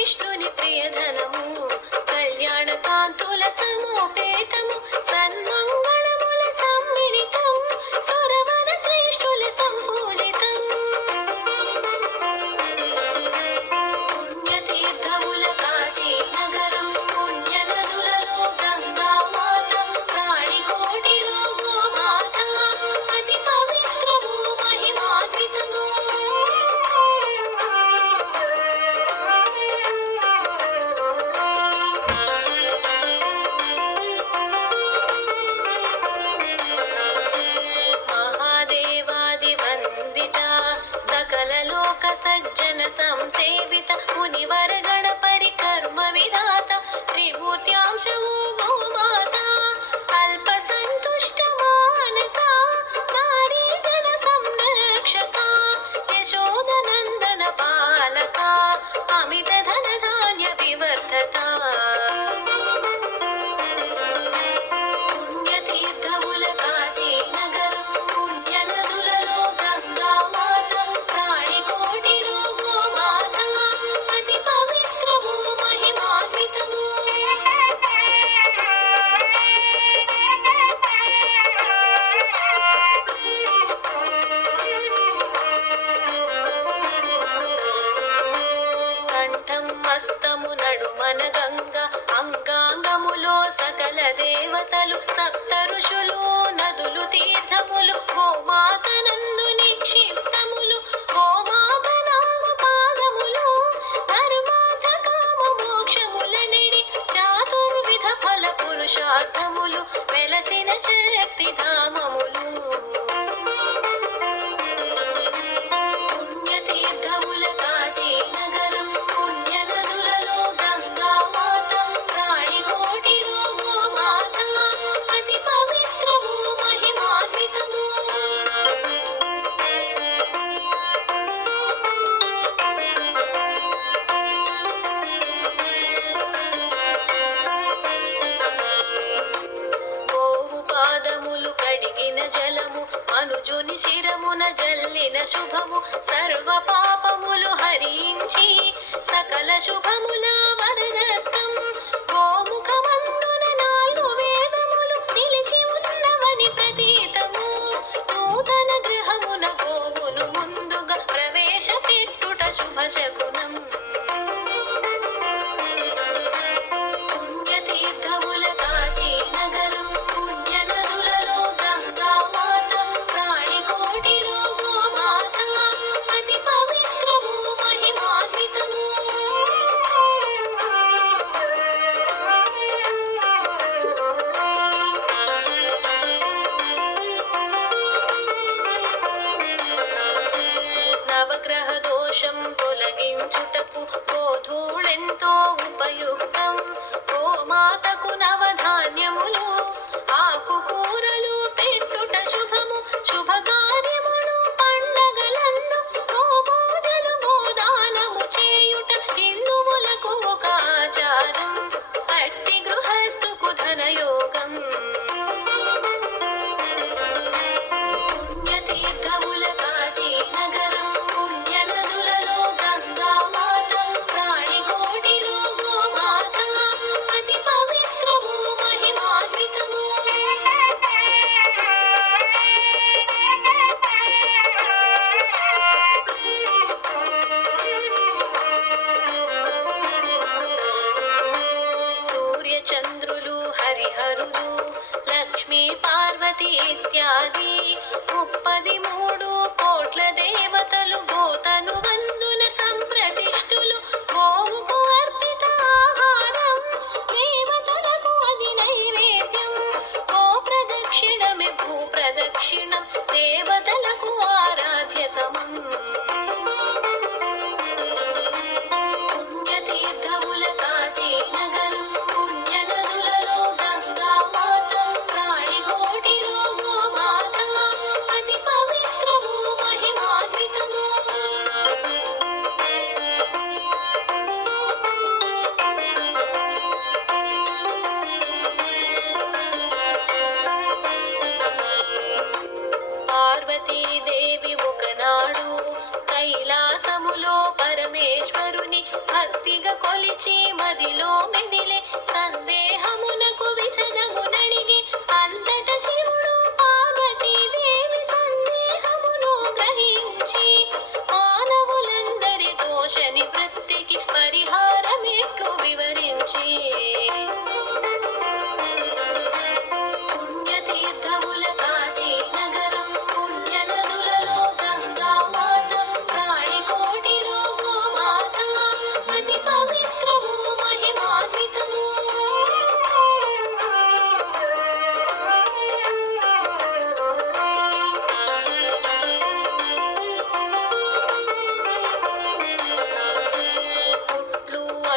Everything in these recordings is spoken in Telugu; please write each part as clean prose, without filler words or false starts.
విష్ణుని ప్రియధనము కళ్యాణ కాంతుల సమోపేతము సన్మంగళముల సమ్మిళితం సురవర శ్రేష్ఠుల సంపూజితం పుణ్యతీర్థముల కాశీ నగరం పుణ్య నదులలో గంగా మాత ప్రాణికోటిలో గోమాత అతి పవిత్రము మహిమాన్వితము సజ్జన సంసేవిత మునివర గణపరి కర్మ విధాత త్రిమూర్త్యాంశవు గోమాత అల్ప సంతుష్ట మానస నారీ జన సంరక్షక యశోదనందన పాలక అమిత ధన ధాన్య వివర్ధత పుణ్యతీర్థముల కాశీ నగరం పుణ్య నదులలో గంగా మాత ప్రాణికోటిలో గోమాత అతి పవిత్రము మహిమాన్వితము కంఠం మస్తము నడుమన గంగ అంగాంగములో సకల దేవతలు సప్త ఋషులు నదులు తీర్థములు గోమాత నందు నిక్షిప్తములు గోమాత నాగు పాదములు ధర్మార్థ కామ మోక్షముల నిడి చాతుర్విధ ఫల పురుషార్థములు వెలసిన శక్తి ధామములు పుణ్యతీర్థముల కాశీ నగరం పుణ్య నదులలో గంగా మాత ప్రాణికోటిలో గోమాత అతి పవిత్రము మహిమాన్వితము గోవు పాదములు కడిగిన జలము మనుజుని శిరమున జల్లిన శుభము సర్వ పాపములు హరించి సకల శుభముల వరదత్తం గోముఖమందున నాలుగు వేదములు నిలిచి ఉన్నవని ప్రతీతము నూతన గృహమున గోవును ముందుగా ప్రవేశపెట్టుట శుభ శకునం పుణ్యతీర్థముల కాశీ నగరం పుణ్య నదులలో గంగా మాత ప్రాణికోటిలో గోమాత అతి పవిత్రము మహిమాన్వితము నవగ్రహ దోషం తొలగించుటకు గోధూళెంతో ఉపయుక్తం గోమాతకు నవధాన్యములు ఆకుకూరలు పెట్టుట శుభము శుభకార్యములు పండగలందు గోపూజలు గోదానము చేయుట హిందువులకు ఒక ఆచారం అట్టి గృహస్థుకు ధనయోగం పుణ్యతీర్థముల కాశీ నగరం పుణ్య నదులలో గంగా మాత ప్రాణికోటిలో గోమాత అతి పవిత్రము మహిమాన్వితము సూర్య చంద్రులు హరిహరులు లక్ష్మీ పార్వతి ఇత్యాది 33 కోట్ల దేవతలు గోతను వందున సంప్రతిష్ఠులు గోవుకు అర్పిత ఆహారం దేవతలకు అది నైవేద్యం గో ప్రదక్షిణమే భూ ప్రదక్షిణం దేవతలకు ఆరాధ్య సమం పుణ్యతీర్థముల కాశీ నగరం పుణ్య నదులలో గంగా మాత ప్రాణికోటిలో గోమాత అతి పవిత్రము మహిమాన్వితము పార్వతీదేవి ఒకనాడు కైలాసములో పరమేశ్వరుని భక్తిగా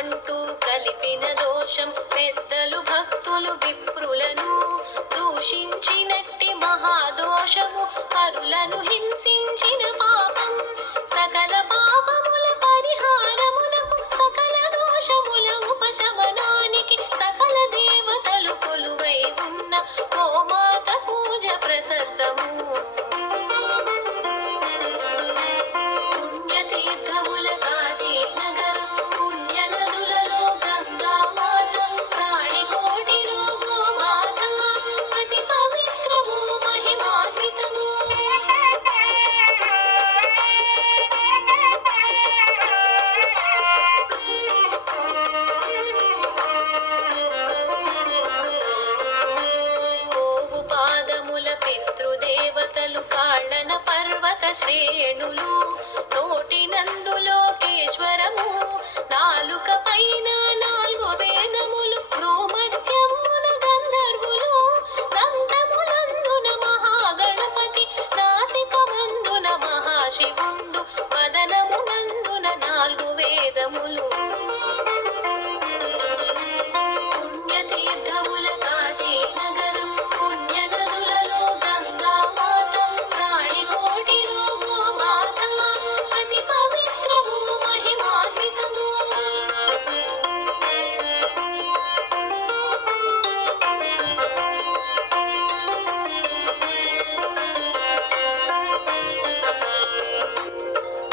అంటూ కలిపిన దోషం పెద్దలు భక్తులు విప్రులను దూషించినట్టి మహాదోషము పరులను హింసించిన పాపం సకల పాపముల పరిహారమునకు సకల దోషముల ఉపశమనానికి సకల దేవతలు కొలువై ఉన్న గోమాత పూజ ప్రశస్తము. పుణ్యతీర్థముల కాశీనగరం పుణ్య నదులలో గంగామాత ప్రాణికోటిలో గోమాత అతి పవిత్రము మహిమాన్వితము. గోవు పాదముల పితృదేవతలు కాళ్ళన పర్వత శ్రేణులు నోటినందు లోకేశ్వరము నాలుక పైన 4 వేదములు భ్రూమధ్యమున గంధర్వులు దంతములందున మహాగణపతి నాసికమందున మహాశివుండు వదనమునందున 4 వేదములు. పుణ్యతీర్థముల కాశీనగరం పుణ్య నదులలో గంగామాత ప్రాణికోటిలో గోమాత అతి పవిత్రము మహిమాన్వితము.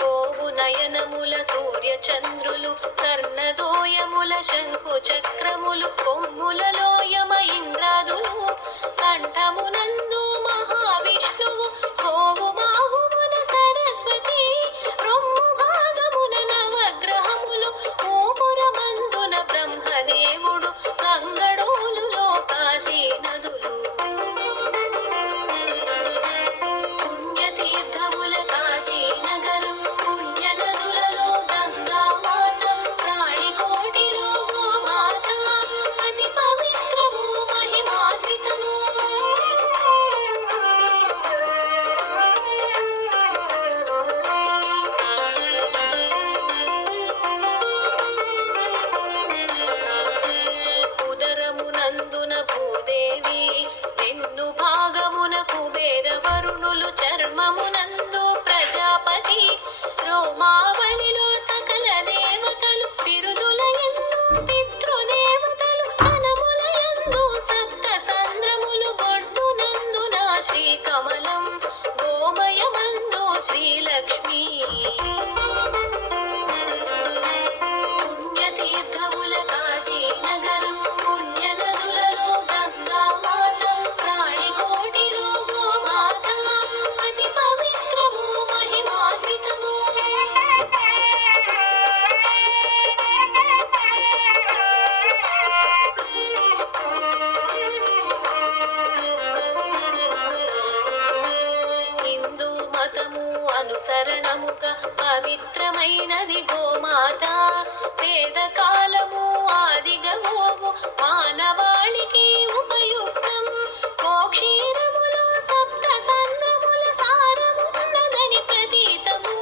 గోవు నయనముల సూర్య చంద్రులు కర్ణదోయముల శంఖు చక్రములు కొమ్ములలో యమ ఇంద్రాదులు కంఠమునందు మహావిష్ణువు గోవు బాహుమున సరస్వతి రొమ్ము భాగమున నవగ్రహములు మూపురమందున బ్రహ్మదేవుడు గంగడోలులో కాశీ నదులు. పుణ్యతీర్థముల కాశీనగరం పుణ్య నదులలో గంగామాత ప్రాణికోటిలో గోమాత అతి పవిత్రము మహిమాన్వితము. ఉదరమునందున భూదేవి వెన్ను భాగమున కుబేర వరుణులు చర్మమునందు ప్రజాపతి రోమావళిలో సకల దేవతలు బిరుదుల యందు పితృదేవతలు ధనముల యందు సప్త సంద్రములు బొడ్డునందున శ్రీకమలం గోమయమందు శ్రీలక్ష్మి. పుణ్యతీర్థముల కాశీనగరం పుణ్య నదులలో గంగామాత ప్రాణికోటిలో గోమాత అతి పవిత్రము మహిమాన్వితము. హిందూ మతము అనుసరణముగా పవిత్రమైనది గోమాత వేదకాలము ఆదిగా గోవు మానవాళికి ఉపయుక్తం గోక్షీరములో సప్త సంద్రముల సారము ఉన్నదని ప్రతీతము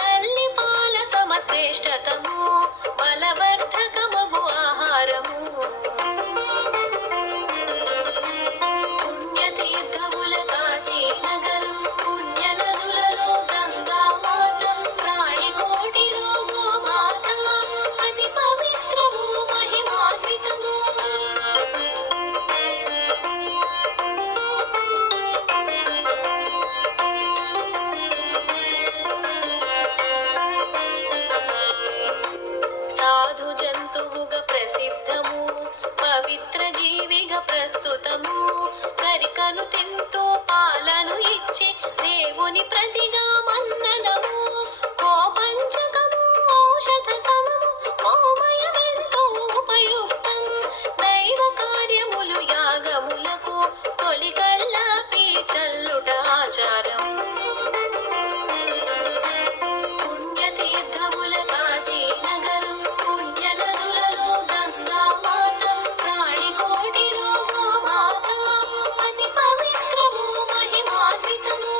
తల్లి పాల సమశ్రేష్టతము బలవర్ధకమగు ఆహారము. పుణ్యతీర్థముల కాశీనగరం పుణ్య నదులలో గంగామాత ప్రాణికోటిలో గోమాత అతి పవిత్రము మహిమాన్వితము. సాధు జంతువుగా ప్రసిద్ధము పవిత్ర జీవిగా ప్రస్తుతము కరికను తింటూ పాలను ఇచ్చే దేవుని ప్రతిగా మన్ననము గోపంచకము ఔషధ సమము గోమయమెంతో ఉపయుక్తం దైవ కార్యములు యాగములకు తొలికల్లాపి చల్లుట ఆచారం. పుణ్యతీర్థముల కాశీనగరం పుణ్య నదులలో గంగామాత ప్రాణికోటిలో గోమాత అతి పవిత్రము మహిమాన్వితము.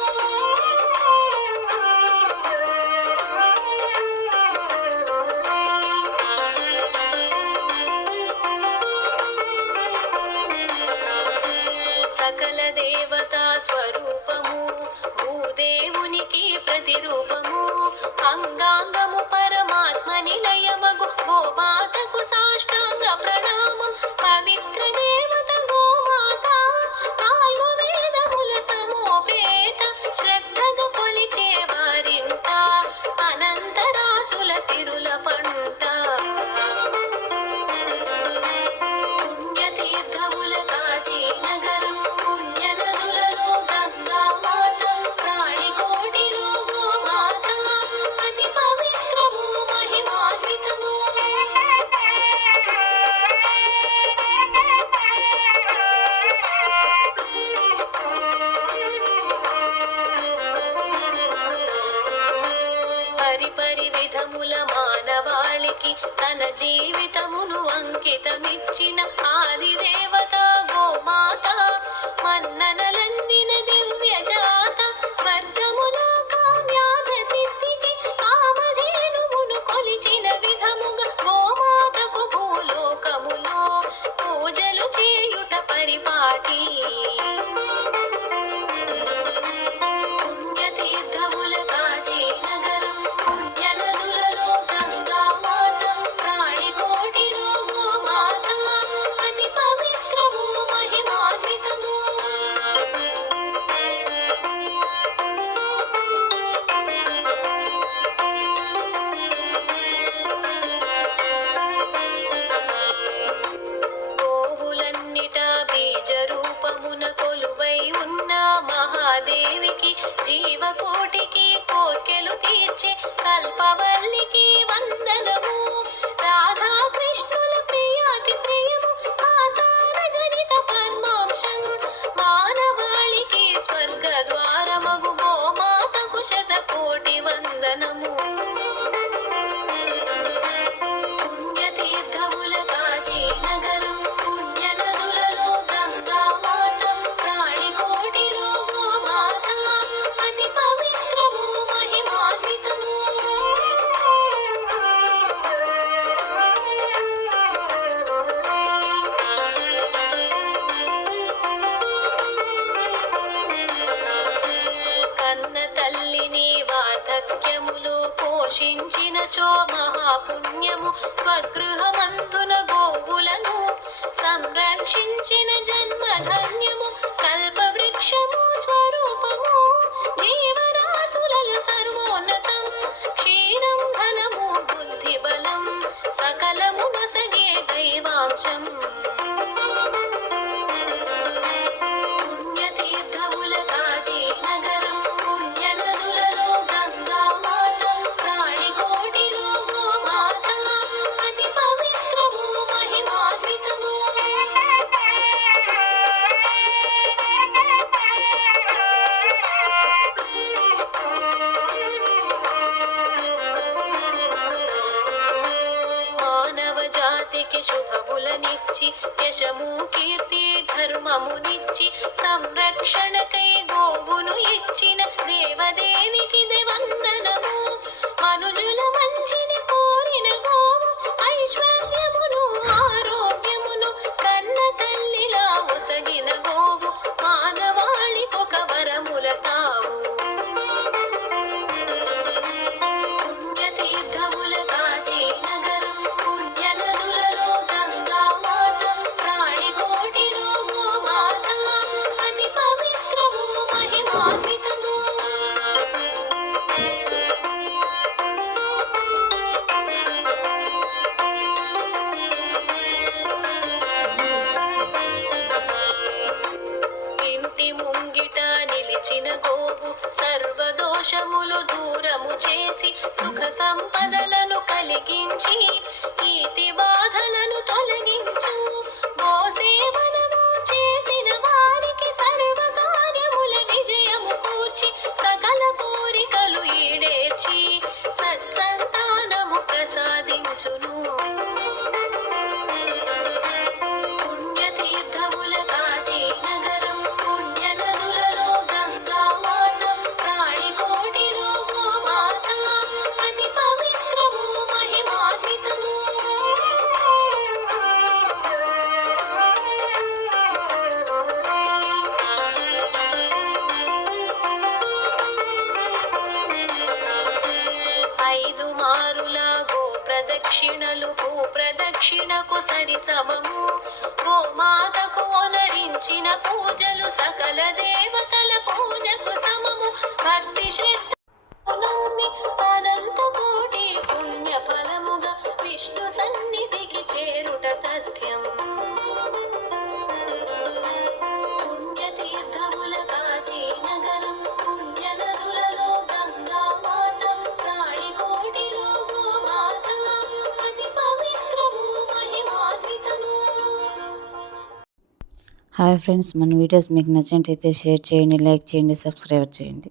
సర్వాంగము పరమాత్మ నిలయమగు గోమాతకు సాష్టాంగ ప్రణామం. పవిత్ర దేవత గోమాత నాలుగు వేదముల సమోపేత, శ్రద్ధగా కొలిచే వారింట అనంతరాశుల సిరుల పంట. పుణ్యతీర్థముల కాశీనగరం, పుణ్యనదులలో గంగామాత, ప్రాణికోటిలో గోమాత అతి పవిత్రము మహిమాన్వితము. పరిపరి విధముల మానవాళికి తన జీవితమును అంకితమిచ్చిన ఆదిదేవత గోమాత, మన్ననలందిన దివ్య జాత, స్వర్గములో కామ్యార్థ సిద్ధికి కామధేనువును కొలిచిన విధముగా గోమాతకు భూలోకములో పూజలు చేయుట పరిపాటి. పుణ్యతీర్థముల కాశీనగరం, పుణ్యనదులలో గంగామాత, ప్రాణికోటిలో గోమాత అతి పవిత్రము మహిమాన్వితము. గోవులన్నిట బీజ రూపమున కొలువై ఉన్న మహాదేవికి, జీవకోటికి కోర్కెలు తీర్చే కల్పవల్లికి వందనము. రాధా కృష్ణుల ప్రియాతి ప్రియము ఆసార జనిత పద్మాంశం, మానవాళికి స్వర్గద్వారమగు గోమాతకు శతకోటి వందనము. పుణ్యతీర్థముల కాశీనగరం, పుణ్యనదులలో గంగామాత, ప్రాణికోటిలో గోమాత అతి పవిత్రము మహిమాన్వితము. కన్న తల్లిని వార్ధక్యములో పోషించినచో మహాపుణ్యము, స్వగృహమందున గోవులను సంరక్షించిన జన్మధన్యము. కల్పవృక్షము స్వరూపము, జీవరాశులలో సర్వోన్నతం. క్షీరం ధనము బుద్ధి బలం, సకలము నొసగే దైవాంశం. పుణ్యతీర్థముల కాశీనగరం, పుణ్యనదులలో గంగామాత, ప్రాణికోటిలో గోమాత అతి పవిత్రము మహిమాన్వితము. మానవ జాతికి శుభములనిచ్చి, యశము కీర్తి ధర్మమునిచ్చి, సంరక్షణకై గోవును ఇచ్చిన దేవదేవికి వందనము. మనుజుల మంచిని కోరిన గోవు ఐశ్వర్యమును ఆరోగ్యమును కన్న తల్లిలా ఒసగిన గోవు, మానవాళికొక వరముల తావు. పుణ్యతీర్థముల కాశీనగరం, పుణ్యనదులలో గంగామాత, ప్రాణికోటిలో గోమాత అతి పవిత్రము మహిమాన్వితము. దక్షిణలు భూ ప్రదక్షిణకు సరి సమము గోమాతకు ఒనరించిన పూజలు సకల దేవతల పూజకు సమము భక్తి శ్రద్ధ అనంత కోటి పుణ్య ఫలముగా విష్ణు సన్నిధికి చేరుట తథ్యం పుణ్యతీర్థముల కాశీ నగరం పుణ్య నదులలో గంగా మాత ప్రాణి కోటిలో గోమాత అతి పవిత్రము మహిమాన్వితము. హాయ్ ఫ్రెండ్స్, మన వీడియోస్ మీకు నచ్చినట్టయితే షేర్ చేయండి, లైక్ చేయండి, సబ్స్క్రైబ్ చేయండి.